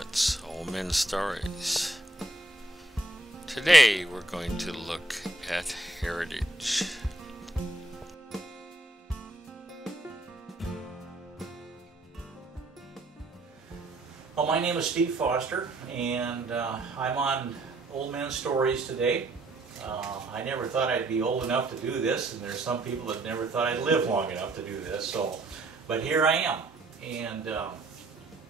It's Old Men Stories. Today we're going to look at heritage. Well, my name is Steve Foster, and I'm on Old Men Stories today. I never thought I'd be old enough to do this, and there's some people that never thought I'd live long enough to do this. But here I am, and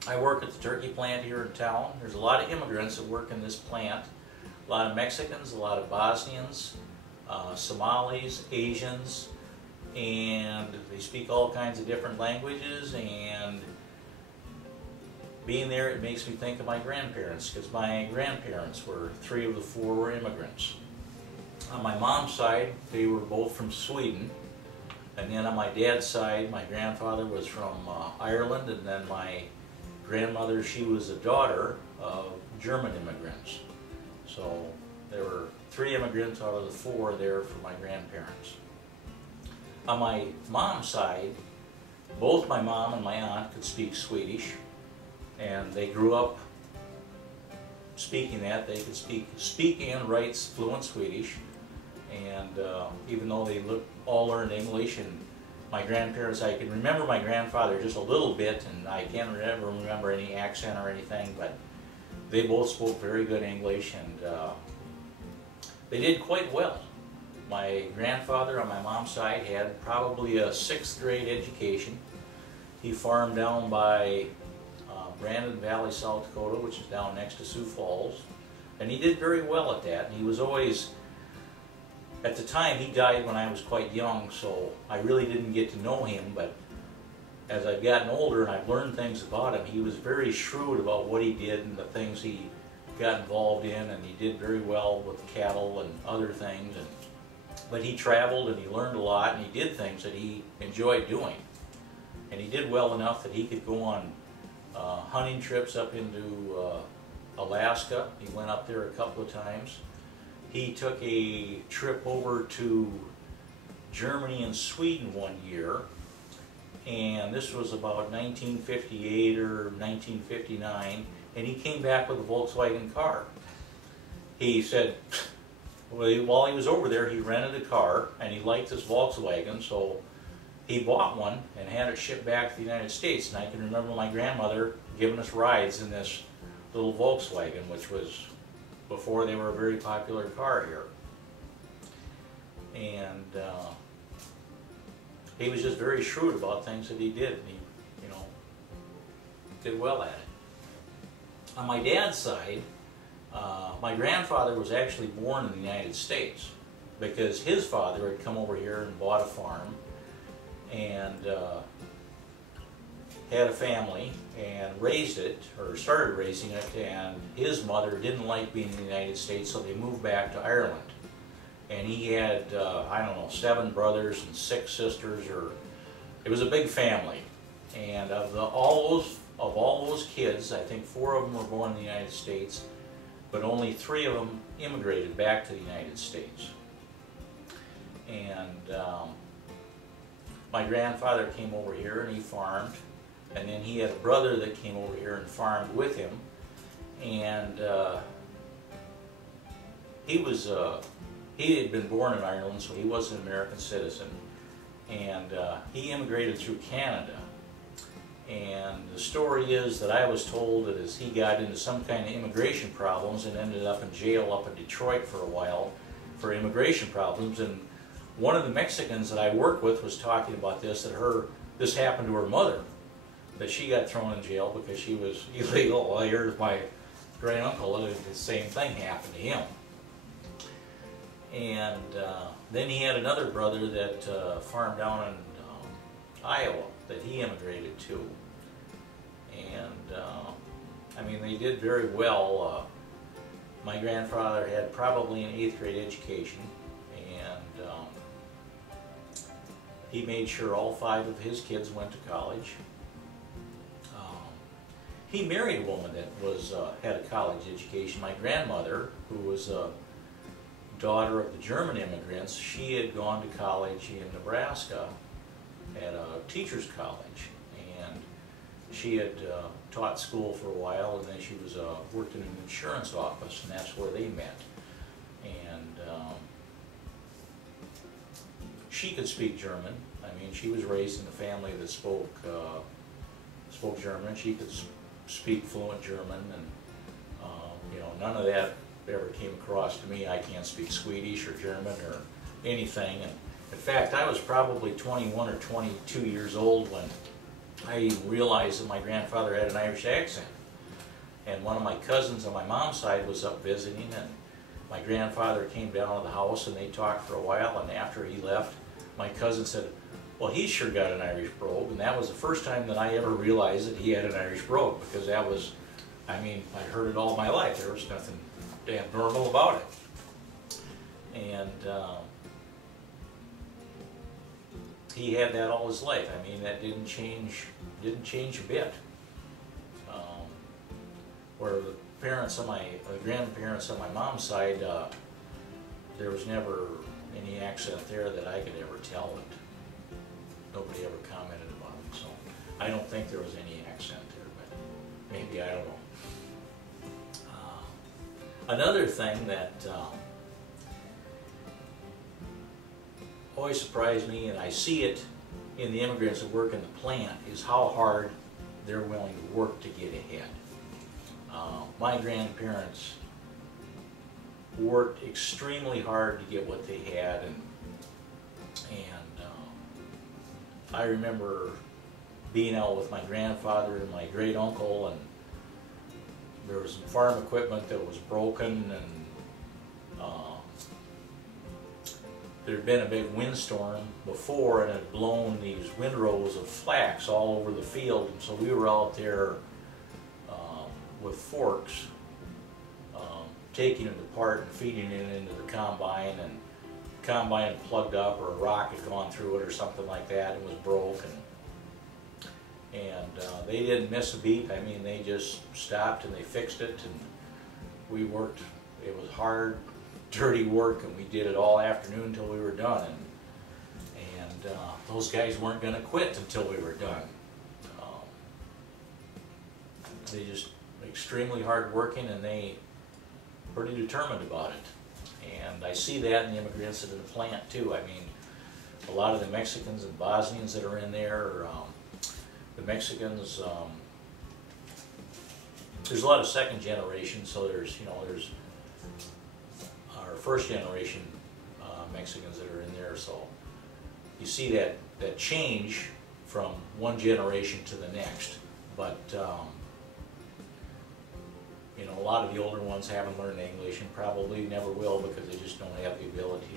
I work at the turkey plant here in town. There's a lot of immigrants that work in this plant. A lot of Mexicans, a lot of Bosnians, Somalis, Asians, and they speak all kinds of different languages. And being there, it makes me think of my grandparents, because my grandparents were, 3 of the 4 were immigrants. On my mom's side, they were both from Sweden. And then on my dad's side, my grandfather was from Ireland, and then my grandmother, she was a daughter of German immigrants. So there were 3 immigrants out of the 4 there for my grandparents. On my mom's side, both my mom and my aunt could speak Swedish, and they grew up speaking that. They could speak and write fluent Swedish, and even though they all learned English, and my grandparents, I can remember my grandfather just a little bit, and I can't remember any accent or anything, but they both spoke very good English, and they did quite well. My grandfather on my mom's side had probably a 6th grade education. He farmed down by Brandon Valley, South Dakota, which is down next to Sioux Falls, and he did very well at that. And he was always, at the time, he died when I was quite young, so I really didn't get to know him, but as I've gotten older and I've learned things about him, he was very shrewd about what he did and the things he got involved in, and he did very well with cattle and other things. But he traveled and he learned a lot, and he did things that he enjoyed doing. And he did well enough that he could go on hunting trips up into Alaska. He went up there a couple of times. He took a trip over to Germany and Sweden one year, and this was about 1958 or 1959, and he came back with a Volkswagen car. He said, while he was over there, he rented a car, and he liked this Volkswagen, so he bought one and had it shipped back to the United States. And I can remember my grandmother giving us rides in this little Volkswagen, which was before they were a very popular car here. And he was just very shrewd about things that he did, and he, did well at it. On my dad's side, my grandfather was actually born in the United States, because his father had come over here and bought a farm and had a family and raised it, or started raising it, and his mother didn't like being in the United States, so they moved back to Ireland. And he had, I don't know, 7 brothers and 6 sisters, or it was a big family. And of all those kids, I think 4 of them were born in the United States, but only 3 of them immigrated back to the United States. And my grandfather came over here and he farmed, and then he had a brother that came over here and farmed with him, and he had been born in Ireland, so he was an American citizen, and he immigrated through Canada. And the story is that I was told that as he got into some kind of immigration problems and ended up in jail up in Detroit for a while for immigration problems, and one of the Mexicans that I work with was talking about this, that this happened to her mother, that she got thrown in jail because she was illegal. Well, here's my great uncle, the same thing happened to him. And then he had another brother that farmed down in Iowa that he immigrated to. And I mean, they did very well. My grandfather had probably an 8th grade education, and he made sure all 5 of his kids went to college. He married a woman that had a college education. My grandmother, who was a daughter of the German immigrants, she had gone to college in Nebraska at a teacher's college, and she had taught school for a while, and then she was worked in an insurance office, and that's where they met. And she could speak German. I mean, she was raised in a family that spoke German. She could speak fluent German, and you know, none of that ever came across to me. I can't speak Swedish or German or anything. And in fact, I was probably 21 or 22 years old when I even realized that my grandfather had an Irish accent. And one of my cousins on my mom's side was up visiting, and my grandfather came down to the house and they talked for a while, and after he left, my cousin said, well, he's sure got an Irish brogue. And that was the first time that I ever realized that he had an Irish brogue, because that was, I mean, I heard it all my life. There was nothing abnormal about it. And he had that all his life. I mean, that didn't change a bit. Where the parents on the grandparents on my mom's side, there was never any accent there that I could ever tell it. Nobody ever commented about it, so I don't think there was any accent there, but maybe, I don't know. Another thing that always surprised me, and I see it in the immigrants that work in the plant, is how hard they're willing to work to get ahead. My grandparents worked extremely hard to get what they had, and I remember being out with my grandfather and my great uncle, and there was some farm equipment that was broken, and there had been a big windstorm before and had blown these windrows of flax all over the field, and so we were out there with forks, taking it apart and feeding it into the combine, and the combine had plugged up, or a rock had gone through it or something like that and was broke, and they didn't miss a beat. I mean, they just stopped and they fixed it, and we worked. It was hard, dirty work, and we did it all afternoon until we were done, and those guys weren't going to quit until we were done. They just extremely hard working, and they pretty determined about it. And I see that in the immigrants that are in the plant too. I mean, a lot of the Mexicans and Bosnians that are in there, the Mexicans, there's a lot of second generation, so there's our first generation Mexicans that are in there, so you see that change from one generation to the next. But you know, a lot of the older ones haven't learned English and probably never will, because they just don't have the ability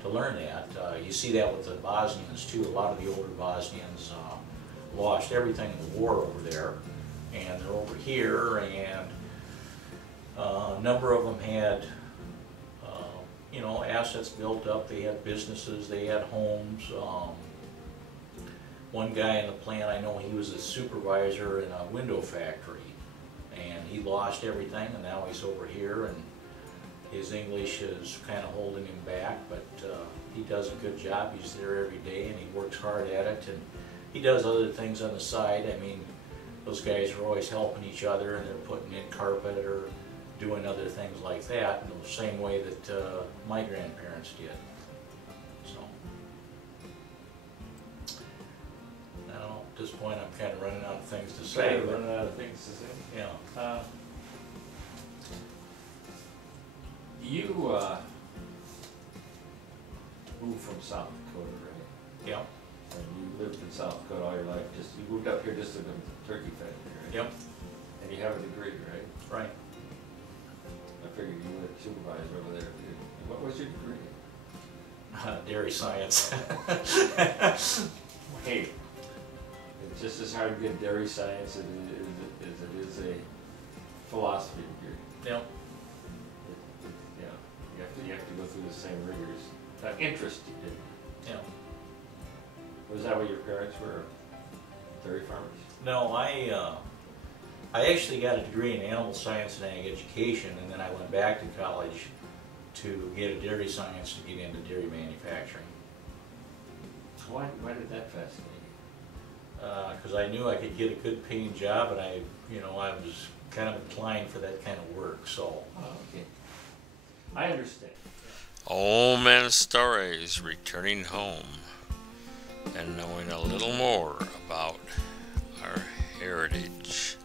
to learn that. You see that with the Bosnians too. A lot of the older Bosnians lost everything in the war over there, and they're over here, and a number of them had you know, assets built up. They had businesses, they had homes. One guy in the plant, I know, he was a supervisor in a window factory, and he lost everything, and now he's over here, and his English is kind of holding him back, but he does a good job. He's there every day, and he works hard at it, and he does other things on the side. I mean, those guys are always helping each other, and they're putting in carpet or doing other things like that in the same way that my grandparents did. So, now at this point I'm kind of running out of things to say. Kind of running out of things to say. Yeah. You moved from South Dakota, right? Yeah. And you lived in South Dakota all your life. You moved up here just to the turkey factory, right? Yep. And you have a degree, right? Right. I figured you were a supervisor over there. What was your degree? Dairy science. Hey, it's just as hard to get dairy science as it is a philosophy degree. Yep. Yeah, you have to go through the same rigors. Interest you did. Yeah. Was that what your parents were? Dairy farmers? No, I actually got a degree in animal science and ag education, and then I went back to college to get a dairy science to get into dairy manufacturing. Why did that fascinate because I knew I could get a good paying job, and I was kind of inclined for that kind of work. So Oh, okay. I understand. Old Man Stories, returning home and knowing a little more about our heritage.